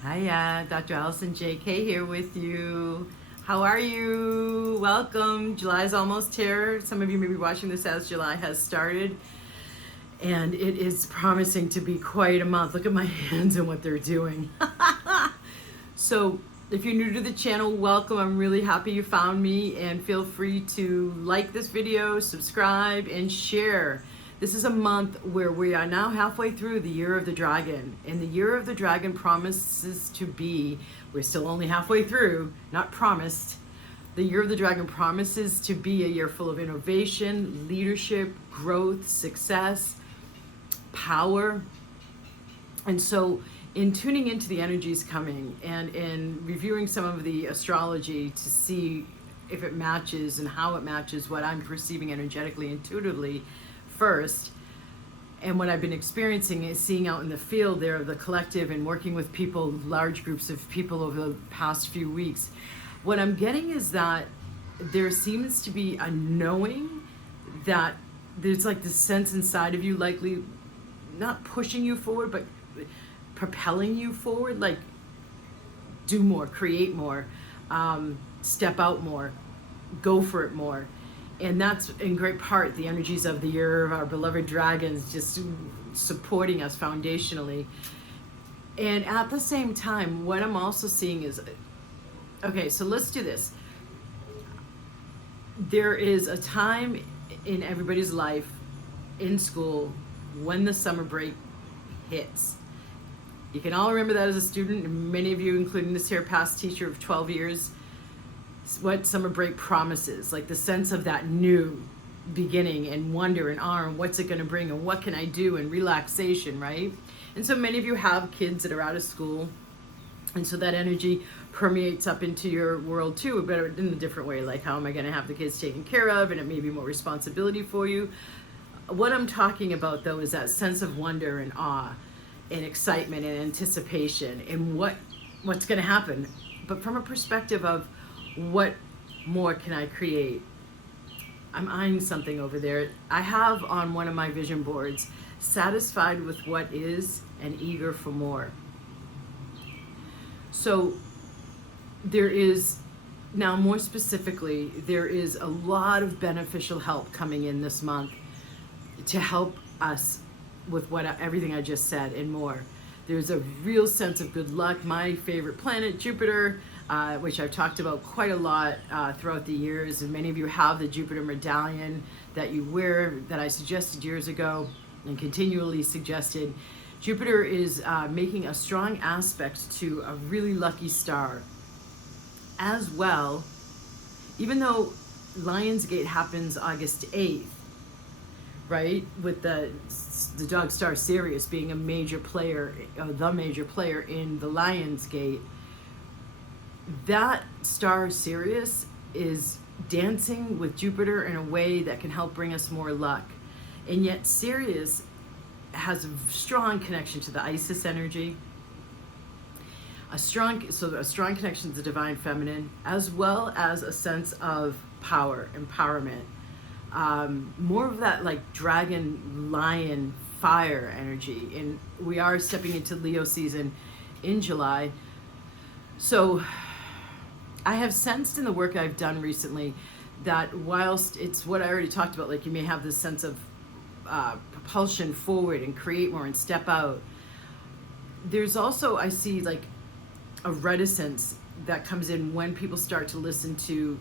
Hiya, Dr. Allison JK here with you. How are you? Welcome. July's almost here. Some of you may be watching this as July has started, and it is promising to be quite a month. Look at my hands and what they're doing. So, if you're new to the channel, welcome. I'm really happy you found me, and feel free to like this video, subscribe, and share. This is a month where we are now halfway through the Year of the Dragon, and the Year of the Dragon promises to be, we're still only halfway through, not promised. The Year of the Dragon promises to be a year full of innovation, leadership, growth, success, power. And so in tuning into the energies coming and in reviewing some of the astrology to see if it matches and how it matches what I'm perceiving energetically, intuitively, first, and what I've been experiencing is seeing out in the field there, the collective, and working with people, large groups of people over the past few weeks. What I'm getting is that there seems to be a knowing that there's like this sense inside of you, likely not pushing you forward, but propelling you forward, like do more, create more, step out more, go for it more. And that's in great part the energies of the year of our beloved dragons just supporting us foundationally. And at the same time, what I'm also seeing is, okay, so let's do this. There is a time in everybody's life in school when the summer break hits. You can all remember that as a student, and many of you, including this here past teacher of 12 years, what summer break promises, like the sense of that new beginning and wonder and awe, and what's it going to bring and what can I do, and relaxation, right? And so many of you have kids that are out of school, and so that energy permeates up into your world too, but in a different way, like how am I going to have the kids taken care of, and it may be more responsibility for you. What I'm talking about though is that sense of wonder and awe and excitement and anticipation and what's going to happen, but from a perspective of what more can I create? I'm eyeing something over there. I have on one of my vision boards, satisfied with what is and eager for more. So there is, now more specifically, there is a lot of beneficial help coming in this month to help us with everything I just said and more. There's a real sense of good luck. My favorite planet, Jupiter, which I've talked about quite a lot throughout the years, and many of you have the Jupiter medallion that you wear that I suggested years ago and continually suggested. Jupiter is making a strong aspect to a really lucky star. As well, even though Lionsgate happens August 8th, right, with the dog star Sirius being a major player, the major player in the Lionsgate, that star Sirius is dancing with Jupiter in a way that can help bring us more luck. And yet Sirius has a strong connection to the Isis energy, a strong connection to the divine feminine, as well as a sense of power, empowerment. More of that like dragon, lion, fire energy. And we are stepping into Leo season in July. So I have sensed in the work I've done recently that whilst it's what I already talked about, like you may have this sense of propulsion forward and create more and step out, there's also, I see like a reticence that comes in when people start to listen to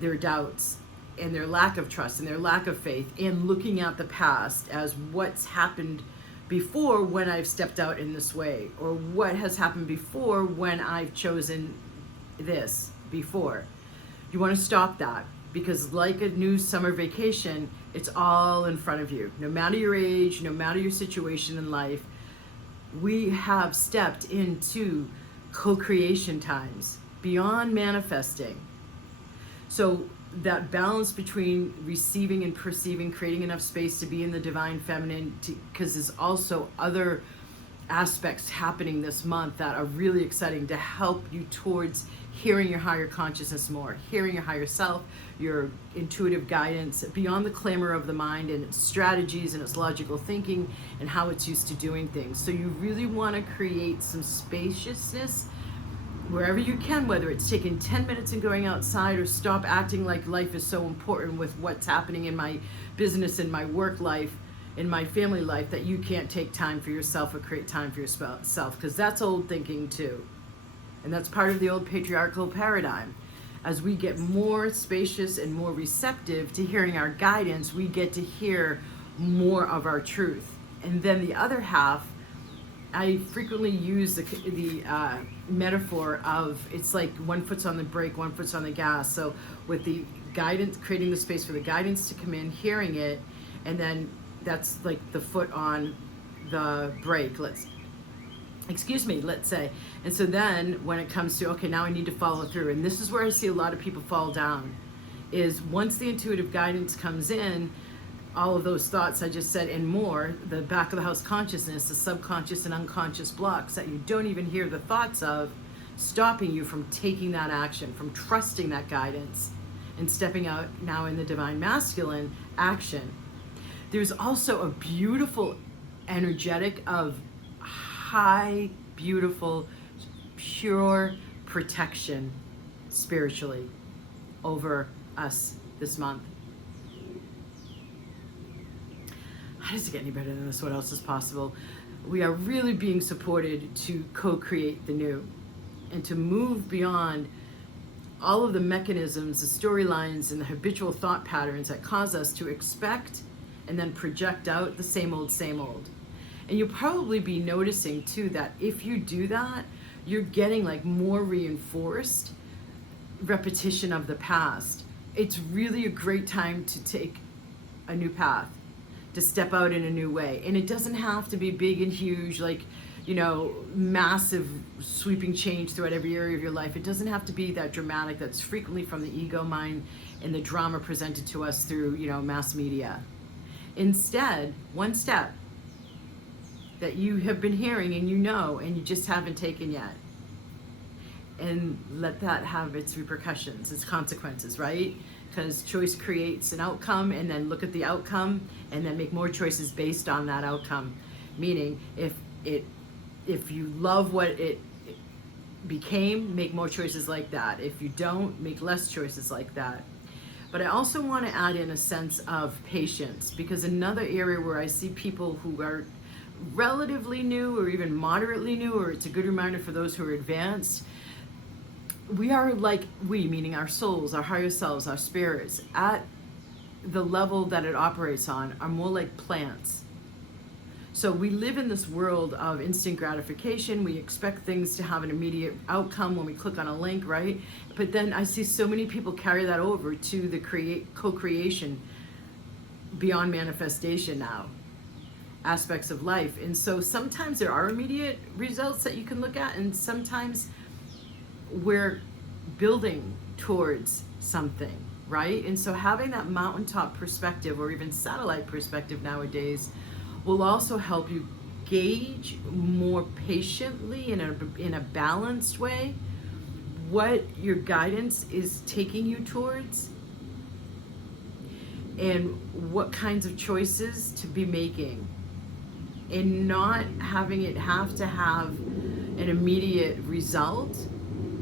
their doubts and their lack of trust and their lack of faith, and looking at the past as what's happened before when I've stepped out in this way, or what has happened before when I've chosen this before. You want to stop that, because like a new summer vacation, it's all in front of you. No matter your age, no matter your situation in life, we have stepped into co-creation times beyond manifesting. So that balance between receiving and perceiving, creating enough space to be in the divine feminine, because there's also other aspects happening this month that are really exciting to help you towards hearing your higher consciousness more, hearing your higher self, your intuitive guidance, beyond the clamor of the mind and its strategies and its logical thinking and how it's used to doing things. So you really want to create some spaciousness wherever you can, whether it's taking 10 minutes and going outside, or stop acting like life is so important with what's happening in my business, in my work life, in my family life, that you can't take time for yourself or create time for yourself, because that's old thinking too. And that's part of the old patriarchal paradigm. As we get more spacious and more receptive to hearing our guidance, we get to hear more of our truth. And then the other half, I frequently use the metaphor of, it's like one foot's on the brake, one foot's on the gas. So with the guidance, creating the space for the guidance to come in, hearing it, and then that's like the foot on the brake, let's say. And so then when it comes to, okay, now I need to follow through. And this is where I see a lot of people fall down, is once the intuitive guidance comes in, all of those thoughts I just said and more, the back of the house consciousness, the subconscious and unconscious blocks that you don't even hear the thoughts of, stopping you from taking that action, from trusting that guidance and stepping out now in the divine masculine action. There's also a beautiful energetic of high, beautiful, pure protection spiritually over us this month. How does it get any better than this? What else is possible? We are really being supported to co-create the new and to move beyond all of the mechanisms, the storylines, and the habitual thought patterns that cause us to expect and then project out the same old, same old. And you'll probably be noticing too that if you do that, you're getting like more reinforced repetition of the past. It's really a great time to take a new path, to step out in a new way. And it doesn't have to be big and huge, like, you know, massive sweeping change throughout every area of your life. It doesn't have to be that dramatic. That's frequently from the ego mind and the drama presented to us through, you know, mass media. Instead, one step that you have been hearing and you know and you just haven't taken yet. And let that have its repercussions, its consequences, right? Because choice creates an outcome, and then look at the outcome and then make more choices based on that outcome. Meaning if you love what it became, make more choices like that. If you don't, make less choices like that. But I also want to add in a sense of patience, because another area where I see people who are relatively new or even moderately new, or it's a good reminder for those who are advanced, we are like, meaning our souls, our higher selves, our spirits, at the level that it operates on, are more like plants. So we live in this world of instant gratification. We expect things to have an immediate outcome when we click on a link, right? But then I see so many people carry that over to the co-creation beyond manifestation now aspects of life. And so sometimes there are immediate results that you can look at, and sometimes we're building towards something, right? And so having that mountaintop perspective, or even satellite perspective nowadays, will also help you gauge more patiently in a balanced way what your guidance is taking you towards and what kinds of choices to be making, and not having it have to have an immediate result,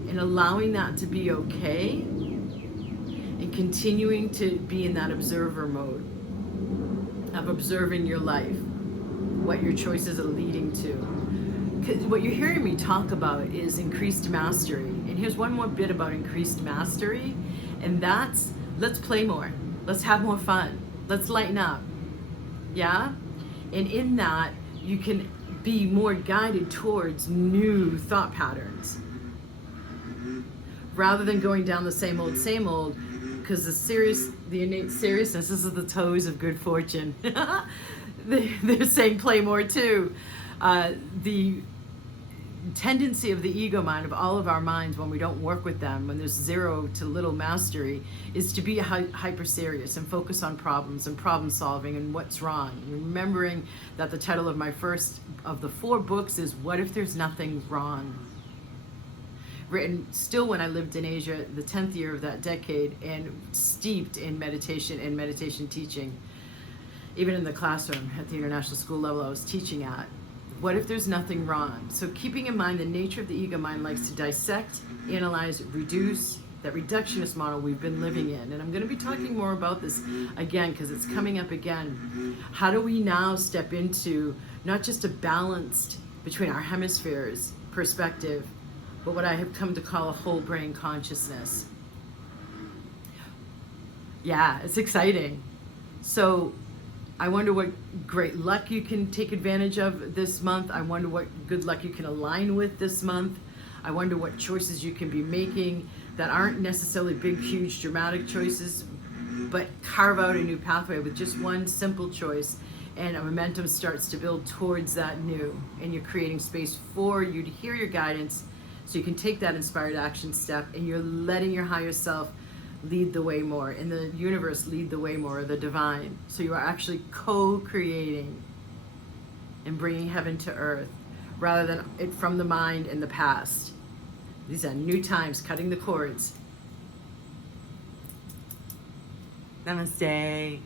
and allowing that to be okay, and continuing to be in that observer mode of observing your life, what your choices are leading to. Because what you're hearing me talk about is increased mastery. And here's one more bit about increased mastery, and that's, let's play more, let's have more fun, let's lighten up, yeah? And in that, you can be more guided towards new thought patterns, rather than going down the same old, because the innate seriousness, this is the toes of good fortune. They're saying play more too. tendency of the ego mind, of all of our minds, when we don't work with them, when there's zero to little mastery, is to be hyper serious and focus on problems and problem solving and what's wrong. Remembering that the title of my first of the 4 books is What If There's Nothing Wrong? Written still when I lived in Asia, the 10th year of that decade, and steeped in meditation and meditation teaching. Even in the classroom at the international school level I was teaching at. What if there's nothing wrong? So keeping in mind the nature of the ego mind likes to dissect, analyze, reduce, that reductionist model we've been living in. And I'm going to be talking more about this again because it's coming up again. How do we now step into not just a balanced between our hemispheres perspective, but what I have come to call a whole brain consciousness? Yeah, it's exciting. So I wonder what great luck you can take advantage of this month. I wonder what good luck you can align with this month. I wonder what choices you can be making that aren't necessarily big, huge, dramatic choices, but carve out a new pathway with just one simple choice, and a momentum starts to build towards that new, and you're creating space for you to hear your guidance so you can take that inspired action step, and you're letting your higher self lead the way more, and the universe lead the way more, the divine. So you are actually co-creating and bringing heaven to earth rather than it from the mind and the past. These are new times, cutting the cords. Namaste.